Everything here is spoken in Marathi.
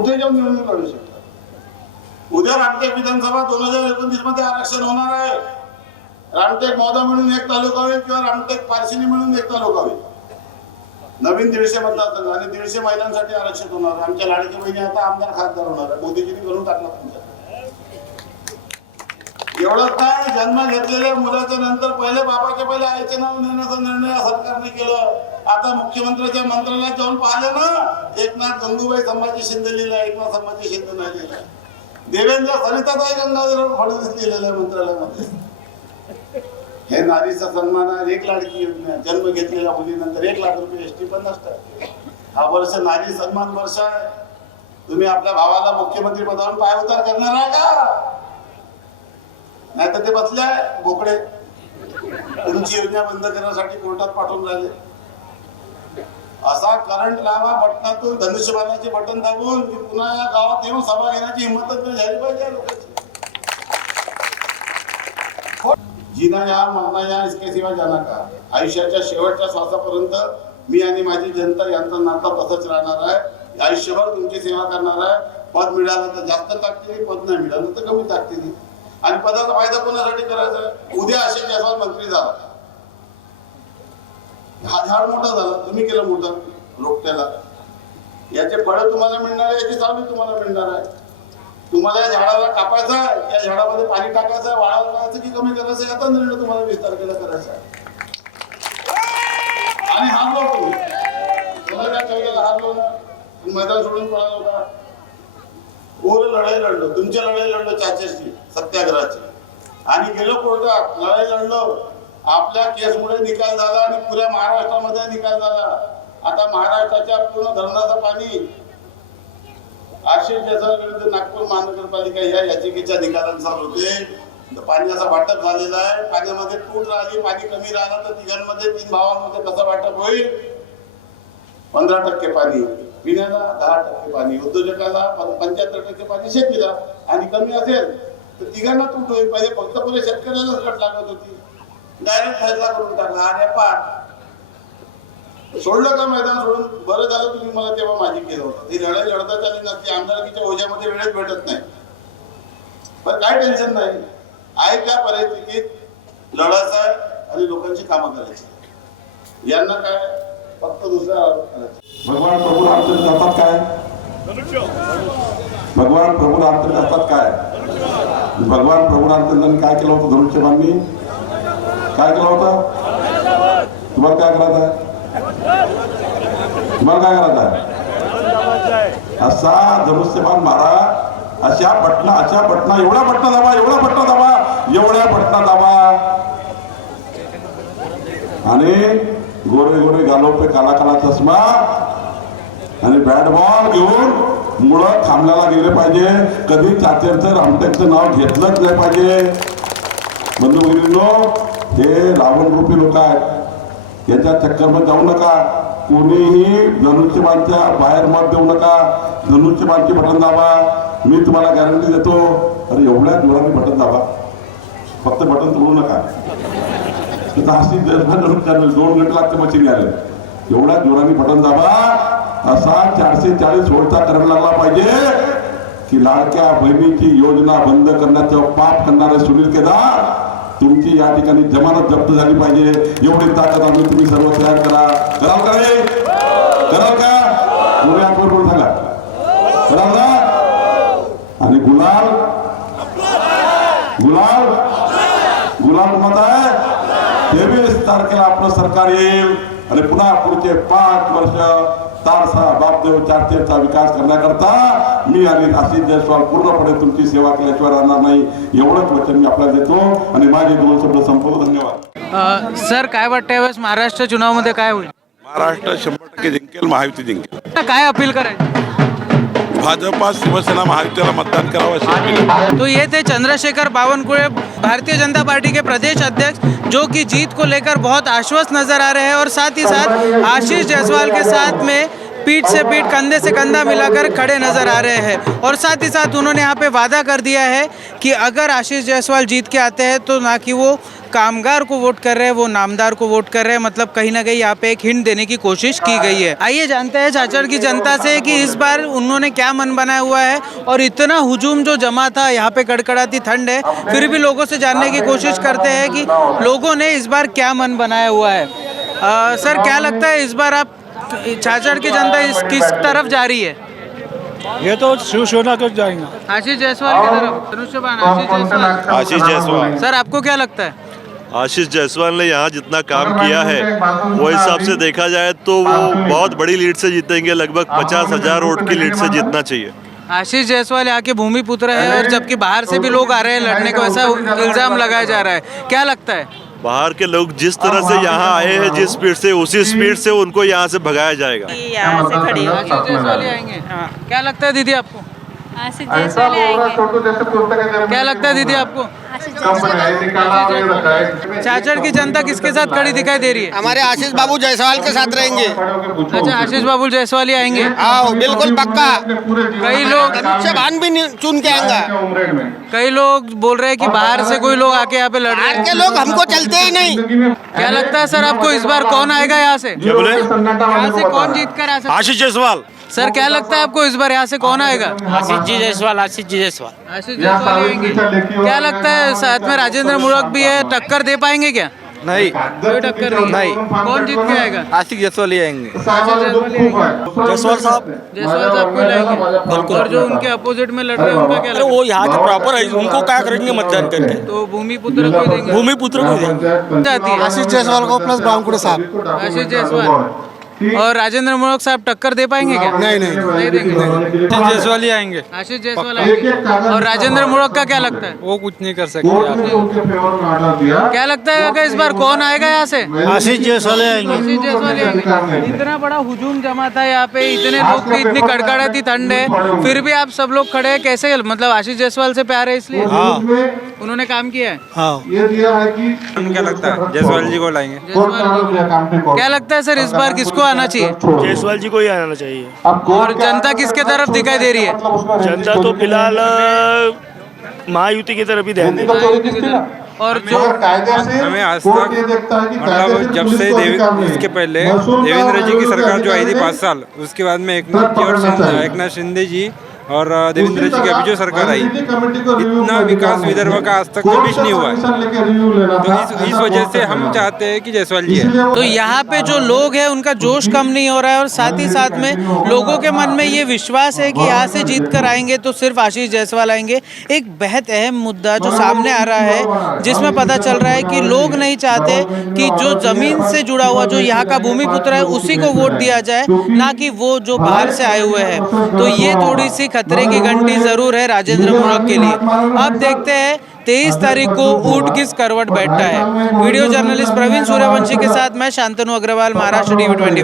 कुठे जाऊन निवडणूक लढू शकतात. उद्या रामटेक विधानसभा दोन हजार एकोणतीसमध्ये आरक्षण होणार आहे. रामटेक मौदा म्हणून एक तालुका होईल किंवा रामटेक पारशिनी म्हणून एक तालुका होईल. नवीन दीडशे मतदारसंघ आणि दीडशे महिलांसाठी आरक्षित होणार. आमच्या लाडकी बहिणी आता आमदार खासदार होणार आहे. मोदीजींनी करून टाकला. एवढंच नाही जन्म घेतलेल्या मुलाच्या नंतर पहिले बाबाच्या पहिले आईचे नाव नेण्याचा निर्णय सरकारने केलं. आता मुख्यमंत्र्याच्या मंत्रालयात जाऊन पाहिलं ना एकनाथ गंगूबाई संभाजी शिंदे लिहिला एकनाथ संभाजी शिंदे नाही लिहिला. देवेंद्र सरिताताई गंगाधर फडणवीस लिहिलेलं आहे मंत्रालयामध्ये. हे नारीचा सन्मान आहे एक लाडकी योजना जन्म घेतलेल्या मुलीनंतर एक लाख रुपये एसटी पन्नास टक्के. हा वर्ष नारी सन्मान वर्ष आहे. तुम्ही आपल्या भावाला मुख्यमंत्री पदावरून पायउतार करणार आहे का? नाही तर ते बसले बोकडे. तुमची योजना बंद करण्यासाठी कोर्टात पाठवून राहिले. असा करंट लावा बटनातून धनुष्यबाणाचे बटन दाबून पुन्हा या गावात येऊन सभा घेण्याची हिंमतच नाही झाली पाहिजे जिना लोकांची. या मरणा या इसके सिवा जाना का? आयुष्याच्या शेवटच्या श्वासापर्यंत मी आणि माझी जनता यांचा नाता तसंच राहणार आहे. आयुष्यभर तुमची सेवा करणार आहे. पद मिळालं तर जास्त ताकदीने पद नाही मिळालं तर कमी ताकदीने. आणि पदाचा फायदा कोणासाठी करायचा? उद्या असे जयस्वाल मंत्री झाला. हा झाड मोठा झाला. तुम्ही केलं मोठं रोपट्याला. याचे फळ तुम्हाला मिळणार आहे याची चालू तुम्हाला मिळणार आहे. तुम्हाला या झाडाला कापायचं आहे या झाडामध्ये पाणी टाकायचं आहे करायचं की कमी करायचं याचा निर्णय तुम्हाला वीस तारखेला करायचा आहे. आणि हा लोक तुम्हाला काय ठेवलेलं हारलो ना. मैदान सोडून पळाला होता. गोर लढाई लढलो. तुमच्या लढाई लढलो चाचेची सत्याग्रहाची. आणि गेलो कोर्टात. लढाई लढलो. आपल्या केसमुळे निकाल झाला आणि पुऱ्या महाराष्ट्रामध्ये निकाल झाला. आता महाराष्ट्राच्या पूर्ण धरणाचं पाणी आशिष जयस्वाल विरुद्ध नागपूर महानगरपालिका या याचिकेच्या निकालानुसार होते. पाण्याचा वाटप झालेला आहे. पाण्यामध्ये तूट राहिली पाणी कमी राहिलं तर तिघांमध्ये तीन भावांमध्ये कसं वाटप होईल? पंधरा टक्के पाणी. पिण्याला दहा टक्के पाणी उद्योजकाला पंच्याहत्तर टक्के पाणी शेतीला आणि कमी असेल तर तिघांना तूट होईल पहिले फक्त पुढे शेतकऱ्यालाच गट लागत होती. डायरेक्ट फैसला करून टाकला अरे पाठ सोडलं का मैदान सोडून? बरं झालं तुम्ही मला तेव्हा माझी केलं होतं. ती लढाई लढता आली नसती आमदारकीच्या ओझ्यामध्ये वेळेत भेटत नाही. पण काय टेन्शन नाही. आहे त्या परिस्थितीत लढायचं आहे आणि लोकांची कामं करायची. यांना काय फक्त दुसरा भगवान प्रभू रामचंद्र जातात काय? भगवान प्रभू रामचंद्र जातात काय? भगवान प्रभू रामचंद्रांनी काय केलं होतं धनुष्यबांनी काय केलं होतं? तुम्हाला काय करायचं आहे? तुम्हाला काय करायचं आहे? असा धनुष्यबाण मारा अशा बटना अशा बटना एवढ्या बटना दाबा एवढ्या बटना दाबा एवढ्या बटना दाबा. आणि गोरे गोरे घालवते काला काला चष्मा आणि बॅट बॉल घेऊन मुळं थांबल्याला गेले पाहिजे. कधी चाचरचं रामटेकचं नाव घेतलंच नाही पाहिजे. बंधू भगिनींनो हे रावण रूपी लोक आहेत. याच्या चक्करमध्ये जाऊ नका. कोणीही धनुष्यबाणच्या बाहेर मत देऊ नका. धनुष्यबाणची बटन दाबा. मी तुम्हाला गॅरंटी देतो. अरे एवढ्या जोराने बटन दाबा. फक्त बटन तोडू नका. अशी हसी दोन घंटे लागते मशीन घ्यायला एवढ्या जोराने बटन दाबा. असा चारशे चाळीस वोटचा करंट लागला पाहिजे. की लाडक्या बहिणीची योजना बंद करण्याचं पाप करणारे सुनील केदार तुमची या ठिकाणी जमानत जप्त झाली पाहिजे. एवढी ताकद आम्ही तुम्ही सर्व तयार करा. कराल का रे? कराल का? पुणे बरोबर सांगा? कराल ना आणि गुलाल? गुलाल? गुलाल मत आहे तेवीस तारखेला आपलं सरकार येईल आणि पुन्हा पुढचे पाच वर्ष तारसा बापदेव चारशेचा विकास करण्याकरता मी आणि आशिष जयस्वाल पूर्णपणे तुमची सेवा केल्याशिवाय राहणार नाही एवढंच वचन मी आपल्याला देतो आणि माझे दोन शब्द संपवतो. धन्यवाद. सर काय वाटतं यावेळेस महाराष्ट्र चुनावमध्ये काय होईल? महाराष्ट्र शंभर टक्के जिंकेल महायुती जिंकेल. काय अपील करायचं? भाजपा शिवसेना महायुतीला मतदान करावं. तो ये थे चंद्रशेखर बावनकुळे भारतीय जनता पार्टी के प्रदेश अध्यक्ष जो कि जीत को लेकर बहुत आश्वस्त नजर आ रहे हैं और साथ ही साथ आशीष जायसवाल के साथ में पीठ से पीठ कंधे से कंधा मिलाकर खड़े नज़र आ रहे हैं। और साथ ही साथ उन्होंने यहाँ पे वादा कर दिया है कि अगर आशीष जायसवाल जीत के आते हैं तो ना कि वो कामगार को वोट कर रहे हैं वो नामदार को वोट कर रहे हैं। मतलब कहीं ना कहीं यहाँ पे एक हिंट देने की कोशिश की गई है। आइए जानते हैं चाचड़ की जनता से कि इस बार उन्होंने क्या मन बनाया हुआ है। और इतना हुजूम जो जमा था यहाँ पे कड़कड़ाती ठंड है फिर भी लोगों से जानने की कोशिश करते हैं कि लोगों ने इस बार क्या मन बनाया हुआ है। अ, सर क्या लगता है इस बार आप छाछड़ की जनता इस किस तरफ़ जा रही है? ये तो शिवसेना को जाएँगे। आशीष जायसवाल की तरफ़। आशीष जायसवाल। आशीष जायसवाल। सर आपको क्या लगता है? आशीष जायसवाल ने यहाँ जितना काम किया है वो हिसाब से देखा जाए तो वो बहुत बड़ी लीड से जीतेंगे लगभग पचास हज़ार वोट की लीड से जीतना चाहिए। आशीष जायसवाल यहाँ के भूमि पुत्र है और जबकि बाहर से भी लोग आ रहे हैं लड़ने को ऐसा इल्ज़ाम लगाया जा रहा है। क्या लगता है? बाहर के लोग जिस तरह से यहाँ आए हैं जिस स्पीड से उसी स्पीड से उनको यहाँ से भगाया जाएगा। यहाँ से खड़ी हो? ही आएंगे। क्या लगता है दीदी आपको? आशीष जायसवाल आएँगे। क्या लगता है दीदी आपको? आशीष जायसवाल छाछड़ की जनता किसके साथ खड़ी दिखाई दे रही है? हमारे आशीष बाबू जायसवाल के साथ रहेंगे। अच्छा आशीष बाबू जायसवाल ही आएँगे। आओ बिल्कुल पक्का। कई लोग भान भी चुन के आएँगा। कई लोग बोल रहे हैं कि बाहर से कोई लोग आके यहाँ पे लड़ रहे हैं। के लोग हमको चलते ही नहीं। क्या लगता है सर आपको इस बार कौन आएगा यहाँ से? यहाँ से कौन जीत कर है? आशीष जायसवाल। सर क्या लगता है आपको इस बार यहाँ से कौन आएगा? आशीष जी जायसवाल आशीष जी जायसवाल। आशीष जायसवाल आएँगे। क्या लगता है साथ में राजेंद्र मूरख भी है? टक्कर दे पाएँगे क्या? नहीं। कोई टक्कर नहीं। नहीं। कौन जीत के आएगा? आशीष जायसवाल ही आएँगे। जायसवाल साहब। जायसवाल साहब को लाएँगे और जो उनके अपोजिट में लड़ रहे हैं उनका क्या लगता है? यहाँ के प्रॉपर है उनको क्या करेंगे मतदान करके? तो भूमि पुत्र को ही देंगे। भूमि पुत्र को देंगे। जाती। है आशीष जायसवाल को प्लस बामकुड़े साहब। आशीष जायसवाल। और राजेंद्र मूरख साहब टक्कर दे पाएँगे क्या? नहीं नहीं नहीं। देंगे। जायसवाल ही आएँगे। आशीष जायसवाल आएँगे। और राजेंद्र मूरख का क्या लगता है? वो कुछ नहीं कर सकते क्या लगता है कि इस बार कौन आएगा यहाँ से? आशीष जायसवाल आएँगे। आशीष जायसवाल आएँगे। इतना बड़ा हुजूम जमा था यहाँ पे इतने लोग की इतनी कड़कड़ाती ठंड है। फिर भी आप सब लोग खड़े हैं कैसे मतलब आशीष जायसवाल से प्यार है इसलिए? उन्होंने काम किया है। क्या लगता है? जायसवाल जी को लाएँगे। क्या लगता है सर इस बार किसको आना चाहिए। केजरीवाल जी को ही आना चाहिए। और जनता किसके तरफ़ दिखाई दे रही है? जनता तो फ़िलहाल महायुति की तरफ़ ही ध्यान दे और जो हमें आज तक मतलब जब से इसके पहले देवेंद्र जी की सरकार जो आई थी पाँच साल उसके बाद में एकनाथ जी और एक नाथ शिंदे जी और देवेंद्र जी की अभी जो सरकार आई इतना विकास विदर्भ का आज तक कभी नहीं हुआ है। तो इस इस वजह से हम चाहते हैं कि जायसवाल जी तो यहाँ पे जो लोग हैं उनका जोश कम नहीं हो रहा है और साथ ही साथ में लोगों के मन में ये विश्वास है कि यहाँ से जीत कर आएँगे तो सिर्फ़ आशीष जायसवाल आएँगे। एक बेहद अहम मुद्दा जो सामने आ रहा है जिसमें पता चल रहा है कि लोग नहीं चाहते कि जो ज़मीन से जुड़ा हुआ जो यहाँ का भूमि पुत्र है उसी को वोट दिया जाए ना कि वो जो बाहर से आए हुए हैं। तो ये थोड़ी सी खतरे की घंटी ज़रूर है राजेंद्र मूरख के लिए। अब देखते हैं, तेईस तारीख को ऊट किस करवट बैठता है। वीडियो जर्नलिस्ट प्रवीण सूर्यवंशी के साथ मैं शांतनु अग्रवाल, महाराष्ट्र टीवी ट्वेंटी